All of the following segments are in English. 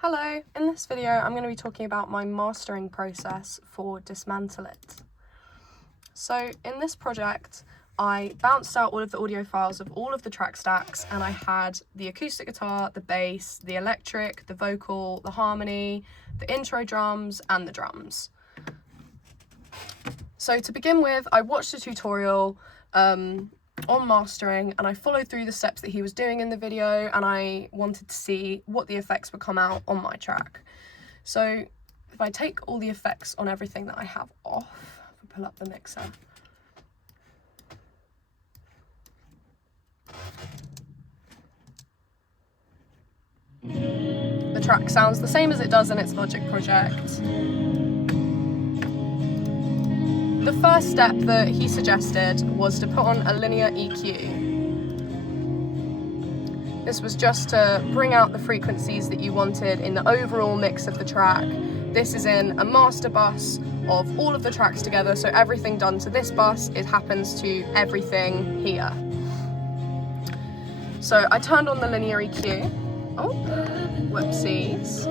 Hello, in this video I'm going to be talking about my mastering process for Dismantle It. So in this project I bounced out all of the audio files of all of the track stacks, and I had the acoustic guitar, the bass, the electric, the vocal, the harmony, the intro drums and the drums. So to begin with, I watched a tutorial on mastering and I followed through the steps that he was doing in the video, and I wanted to see what the effects would come out on my track. So if I take all the effects on everything that I have off, if I pull up the mixer, the track sounds the same as it does in its Logic project. The first step that he suggested was to put on a linear EQ. This was just to bring out the frequencies that you wanted in the overall mix of the track. This is in a master bus of all of the tracks together, so everything done to this bus, it happens to everything here. So I turned on the linear EQ. Oh, whoopsies.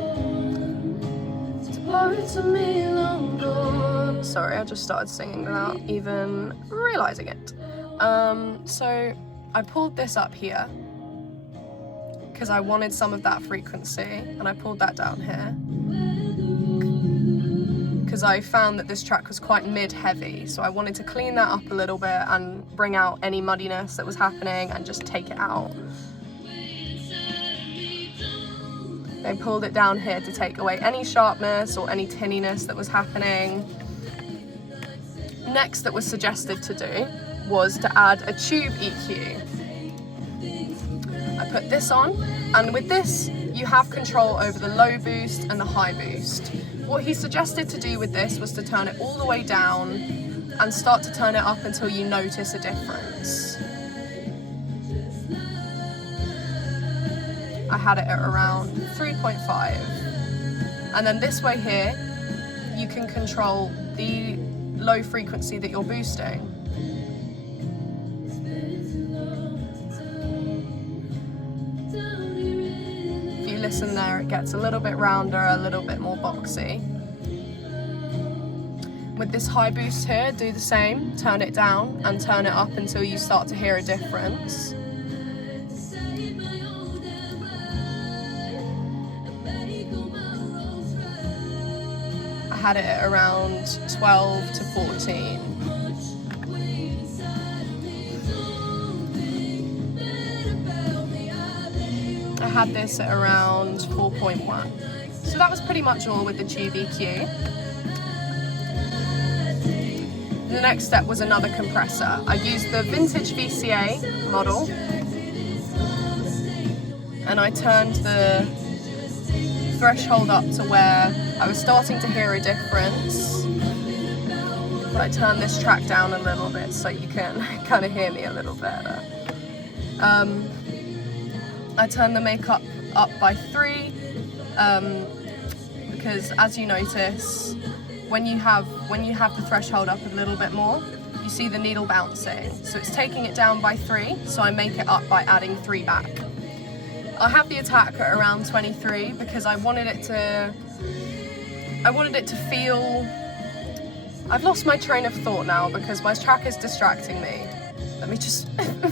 Sorry, I just started singing without even realising it. So I pulled this up here because I wanted some of that frequency, and I pulled that down here because I found that this track was quite mid-heavy, so I wanted to clean that up a little bit and bring out any muddiness that was happening and just take it out. I pulled it down here to take away any sharpness or any tinniness that was happening. Next that was suggested to do was to add a tube EQ. I put this on, and with this you have control over the low boost and the high boost. What he suggested to do with this was to turn it all the way down and start to turn it up until you notice a difference. I had it at around 3.5. And then this way here, you can control the low frequency that you're boosting. If you listen there, it gets a little bit rounder, a little bit more boxy. With this high boost here, do the same, turn it down and turn it up until you start to hear a difference. I had it at around 12 to 14. I had this at around 4.1. So that was pretty much all with the tube EQ. The next step was another compressor. I used the vintage VCA model, and I turned the threshold up to where I was starting to hear a difference. But I turned this track down a little bit so you can kind of hear me a little better. I turned the makeup up by 3 because, as you notice, when you have the threshold up a little bit more, you see the needle bouncing. So it's taking it down by 3, so I make it up by adding 3 back. I have the attack at around 23 because I wanted it to feel... I've lost my train of thought now because my track is distracting me. Let me just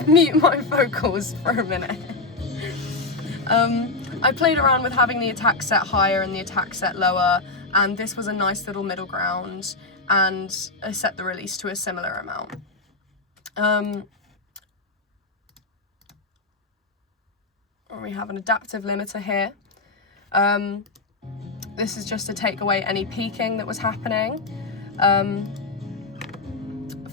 mute my vocals for a minute. I played around with having the attack set higher and the attack set lower, and this was a nice little middle ground, and I set the release to a similar amount. We have an adaptive limiter here. This is just to take away any peaking that was happening.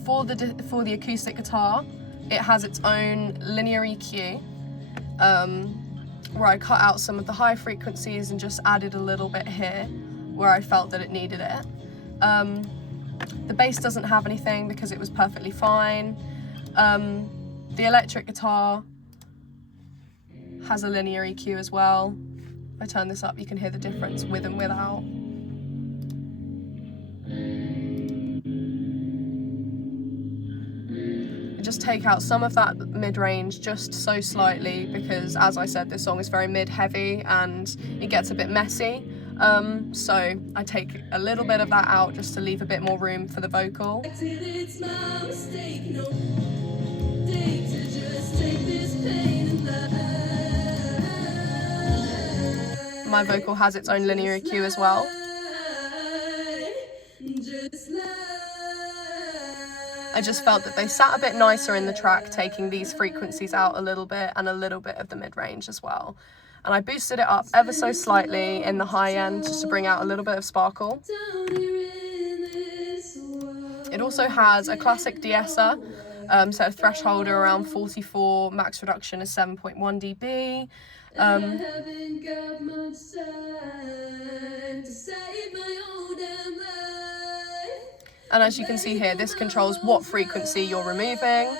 For the acoustic guitar, it has its own linear EQ, where I cut out some of the high frequencies and just added a little bit here where I felt that it needed it. The bass doesn't have anything because it was perfectly fine. The electric guitar has a linear EQ as well. If I turn this up, you can hear the difference with and without. just take out some of that mid-range just so slightly, because as I said, this song is very mid-heavy and it gets a bit messy. So I take a little bit of that out just to leave a bit more room for the vocal. My vocal has its own linear EQ as well. I just felt that they sat a bit nicer in the track, taking these frequencies out a little bit and a little bit of the mid-range as well. And I boosted it up ever so slightly in the high end just to bring out a little bit of sparkle. It also has a classic de-esser, so a threshold around 44, max reduction is 7.1 dB. And as you can see here, this controls what frequency you're removing.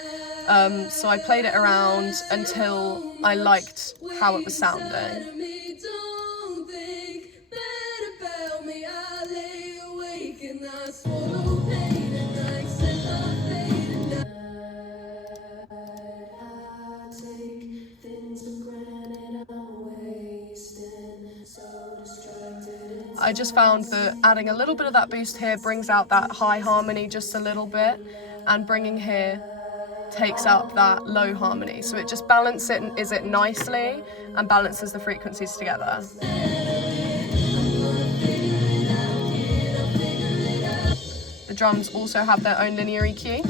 So I played it around until I liked how it was sounding. I just found that adding a little bit of that boost here brings out that high harmony just a little bit, and bringing here takes up that low harmony. So it just balances it nicely and balances the frequencies together. The drums also have their own linear EQ,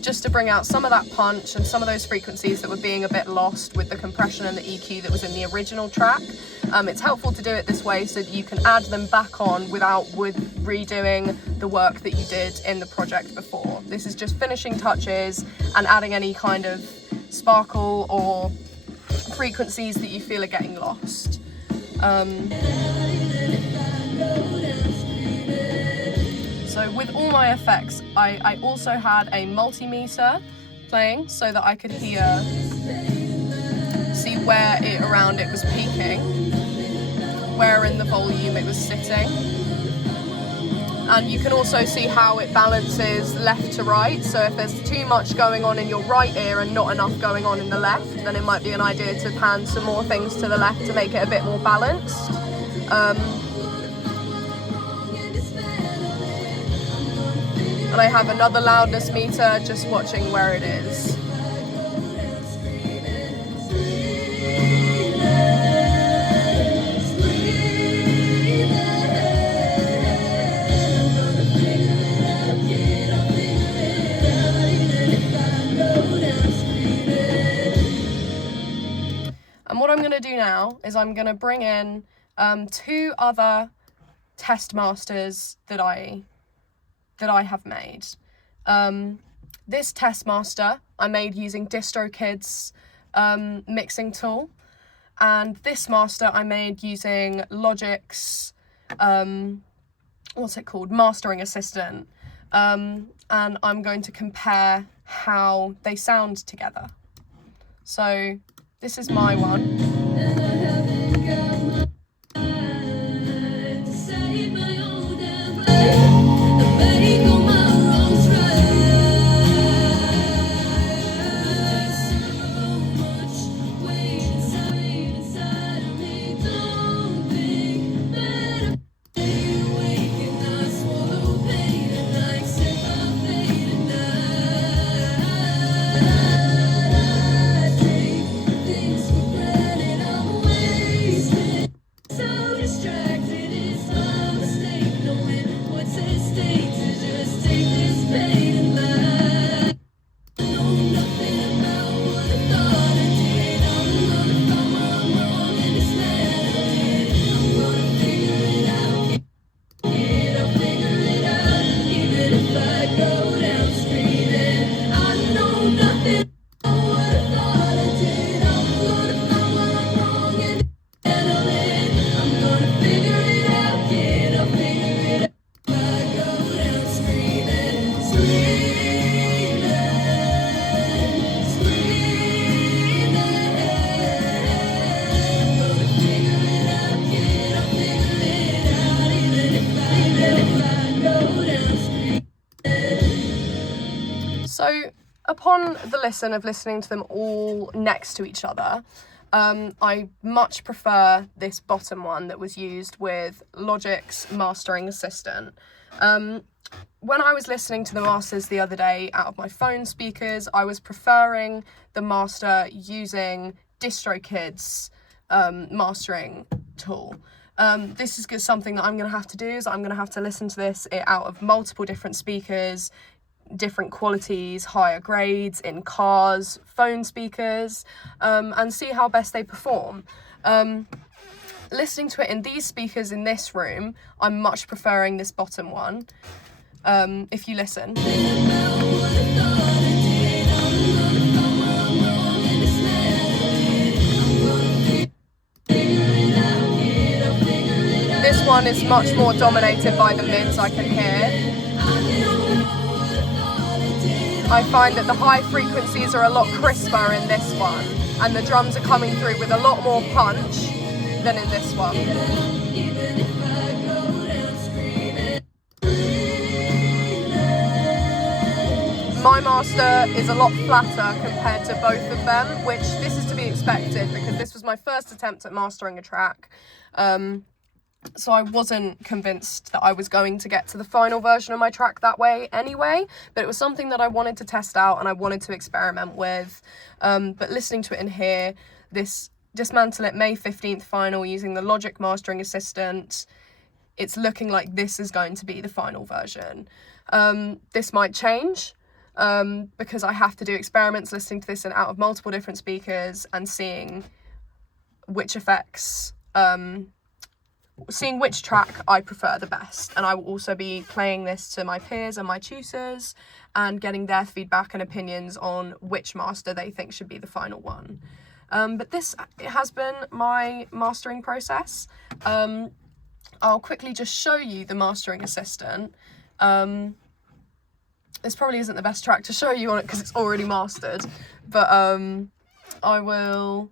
just to bring out some of that punch and some of those frequencies that were being a bit lost with the compression and the EQ that was in the original track. It's helpful to do it this way so that you can add them back on without redoing the work that you did in the project before. This is just finishing touches and adding any kind of sparkle or frequencies that you feel are getting lost. So with all my effects, I also had a multimeter playing so that I could see where around it was peaking, where in the volume it was sitting. And you can also see how it balances left to right. So if there's too much going on in your right ear and not enough going on in the left, then it might be an idea to pan some more things to the left to make it a bit more balanced. And I have another loudness meter just watching where it is. And what I'm going to do now is I'm going to bring in two other test masters that I have made. This test master I made using DistroKid's mixing tool, and this master I made using Logic's mastering assistant, and I'm going to compare how they sound together. So this is my one. on the listen of listening to them all next to each other, I much prefer this bottom one that was used with Logic's Mastering Assistant. When I was listening to the masters the other day out of my phone speakers, I was preferring the master using DistroKid's mastering tool. This is something that I'm going to have to do, is I'm going to have to listen to this out of multiple different speakers, different qualities, higher grades, in cars, phone speakers, and see how best they perform. Listening to it in these speakers in this room, I'm much preferring this bottom one. If you listen. This one is much more dominated by the mids, I can hear. I find that the high frequencies are a lot crisper in this one, and the drums are coming through with a lot more punch than in this one. My master is a lot flatter compared to both of them, which this is to be expected because this was my first attempt at mastering a track. So I wasn't convinced that I was going to get to the final version of my track that way anyway, but it was something that I wanted to test out and I wanted to experiment with. But listening to it in here, this Dismantle It May 15th final using the Logic Mastering Assistant, it's looking like this is going to be the final version. This might change because I have to do experiments listening to this and out of multiple different speakers and seeing which effects, seeing which track I prefer the best. And I will also be playing this to my peers and my tutors and getting their feedback and opinions on which master they think should be the final one. But this has been my mastering process. I'll quickly just show you the Mastering Assistant. This probably isn't the best track to show you on it because it's already mastered, but I will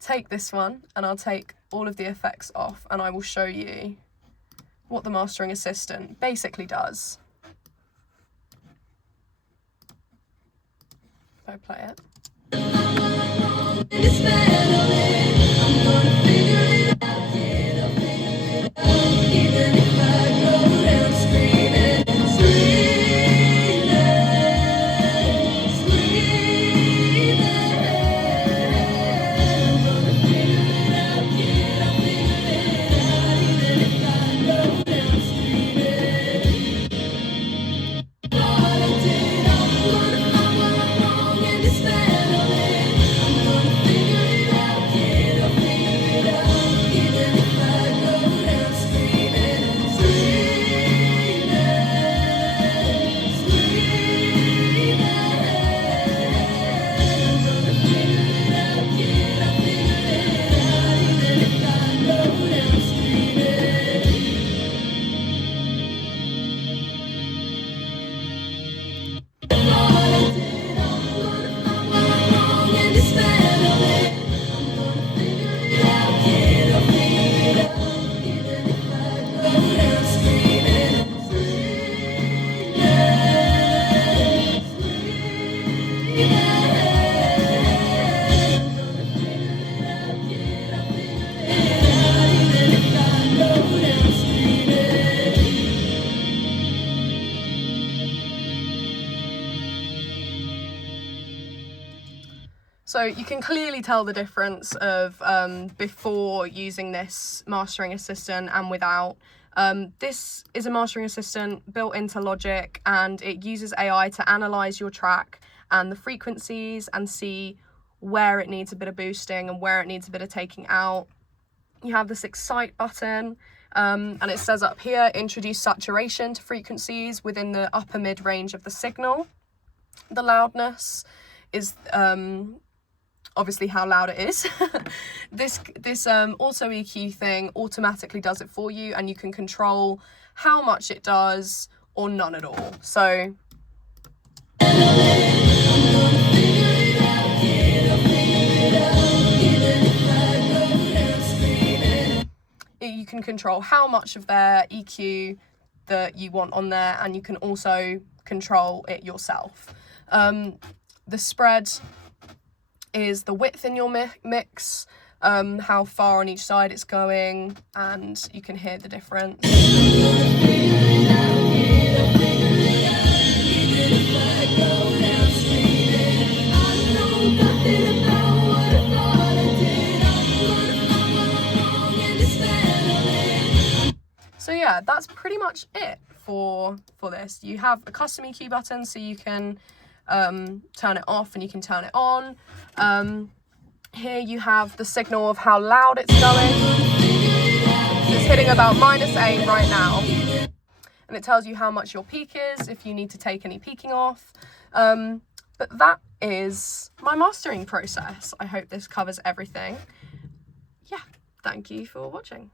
take this one and I'll take all of the effects off and I will show you what the Mastering Assistant basically does. If I play it. So you can clearly tell the difference of before using this Mastering Assistant and without. This is a Mastering Assistant built into Logic and it uses AI to analyse your track and the frequencies and see where it needs a bit of boosting and where it needs a bit of taking out. You have this Excite button and it says up here, introduce saturation to frequencies within the upper mid range of the signal. The loudness is obviously how loud it is. This auto EQ thing automatically does it for you and you can control how much it does or none at all. So you can control how much of their EQ that you want on there and you can also control it yourself. The spread is the width in your mix, how far on each side it's going, and you can hear the difference. So yeah, that's pretty much it for this. You have a custom EQ button, so you can turn it off and you can turn it on. Here you have the signal of how loud it's going. It's hitting about -8 right now. And it tells you how much your peak is, if you need to take any peaking off. But that is my mastering process. I hope this covers everything. Yeah, thank you for watching.